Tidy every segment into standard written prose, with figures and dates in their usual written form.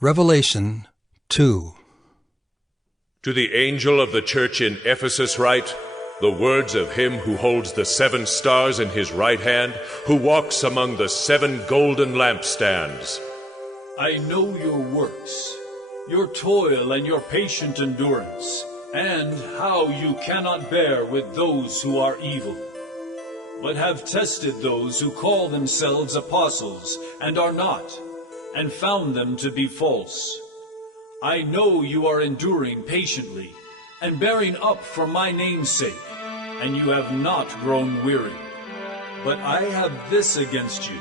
Revelation 2. To the angel of the church in Ephesus write, the words of him who holds the 7 stars in his right hand, who walks among the 7 golden lampstands. I know your works, your toil and your patient endurance, and how you cannot bear with those who are evil, but have tested those who call themselves apostles and are not, and found them to be false. I know you are enduring patiently, and bearing up for my name's sake, and you have not grown weary. But I have this against you,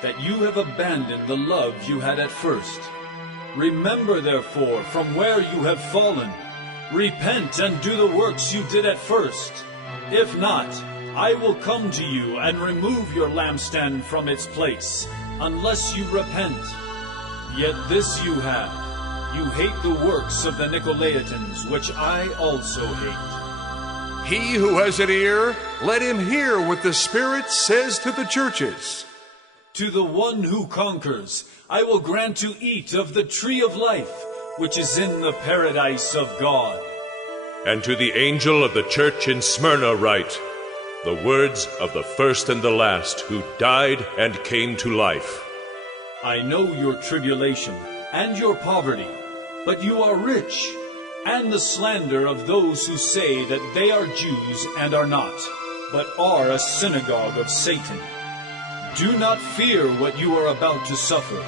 that you have abandoned the love you had at first. Remember, therefore, from where you have fallen. Repent and do the works you did at first. If not, I will come to you and remove your lampstand from its place, unless you repent. Yet this you have. You hate the works of the Nicolaitans, which I also hate. He who has an ear, let him hear what the Spirit says to the churches. To the one who conquers, I will grant to eat of the tree of life, which is in the paradise of God. And to the angel of the church in Smyrna write, the words of the first and the last, who died and came to life. I know your tribulation and your poverty, but you are rich, and the slander of those who say that they are Jews and are not, but are a synagogue of Satan. Do not fear what you are about to suffer.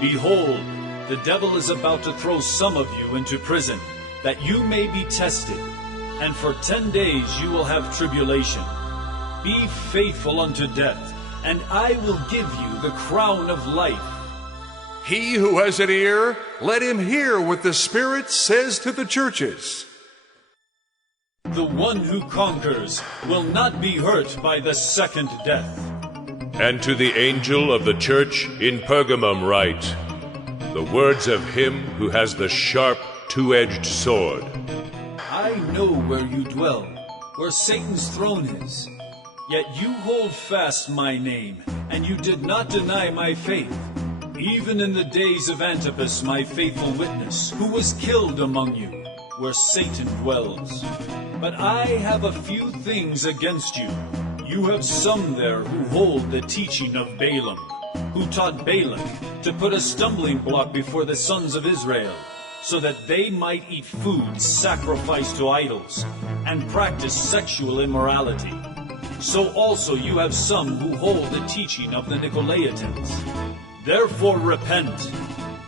Behold, the devil is about to throw some of you into prison, that you may be tested, and for 10 days you will have tribulation. Be faithful unto death, and I will give you the crown of life. He who has an ear, let him hear what the Spirit says to the churches. The one who conquers will not be hurt by the second death. And to the angel of the church in Pergamum write, the words of him who has the sharp, 2-edged sword. I know where you dwell, where Satan's throne is. Yet you hold fast my name, and you did not deny my faith, even in the days of Antipas, my faithful witness, who was killed among you, where Satan dwells. But I have a few things against you. You have some there who hold the teaching of Balaam, who taught Balak to put a stumbling block before the sons of Israel, so that they might eat food sacrificed to idols, and practice sexual immorality. So also you have some who hold the teaching of the Nicolaitans. Therefore repent.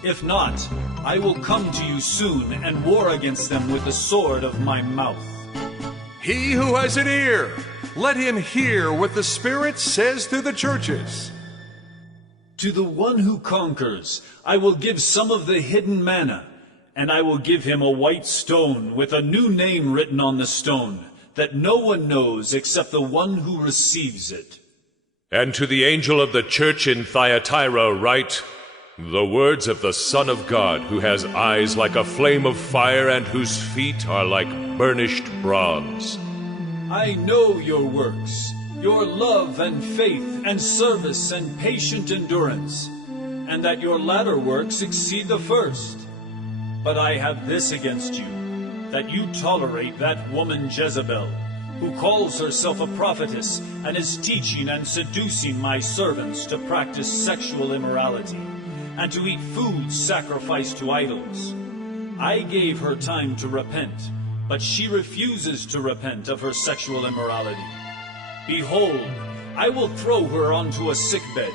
If not, I will come to you soon and war against them with the sword of my mouth. He who has an ear, let him hear what the Spirit says to the churches. To the one who conquers, I will give some of the hidden manna, and I will give him a white stone with a new name written on the stone, that no one knows except the one who receives it. And to the angel of the church in Thyatira write, the words of the Son of God, who has eyes like a flame of fire and whose feet are like burnished bronze. I know your works, your love and faith and service and patient endurance, and that your latter works exceed the first. But I have this against you, that you tolerate that woman Jezebel, who calls herself a prophetess and is teaching and seducing my servants to practice sexual immorality and to eat food sacrificed to idols. I gave her time to repent, but she refuses to repent of her sexual immorality. Behold, I will throw her onto a sickbed,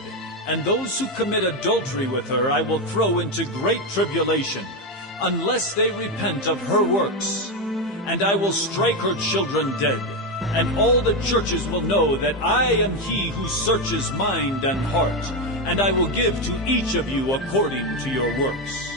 and those who commit adultery with her I will throw into great tribulation, unless they repent of her works. And I will strike her children dead, and all the churches will know that I am he who searches mind and heart, and I will give to each of you according to your works.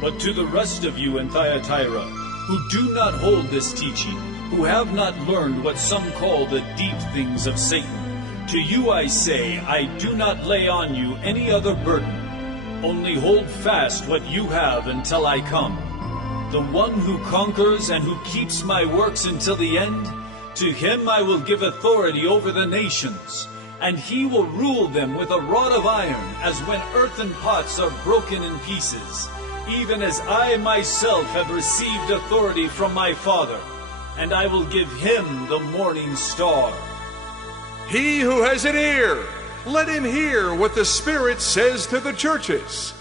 But to the rest of you in Thyatira, who do not hold this teaching, who have not learned what some call the deep things of Satan, to you I say, I do not lay on you any other burden. Only hold fast what you have until I come. The one who conquers and who keeps my works until the end, to him I will give authority over the nations, and he will rule them with a rod of iron, as when earthen pots are broken in pieces, even as I myself have received authority from my Father, and I will give him the morning star. He who has an ear, let him hear what the Spirit says to the churches.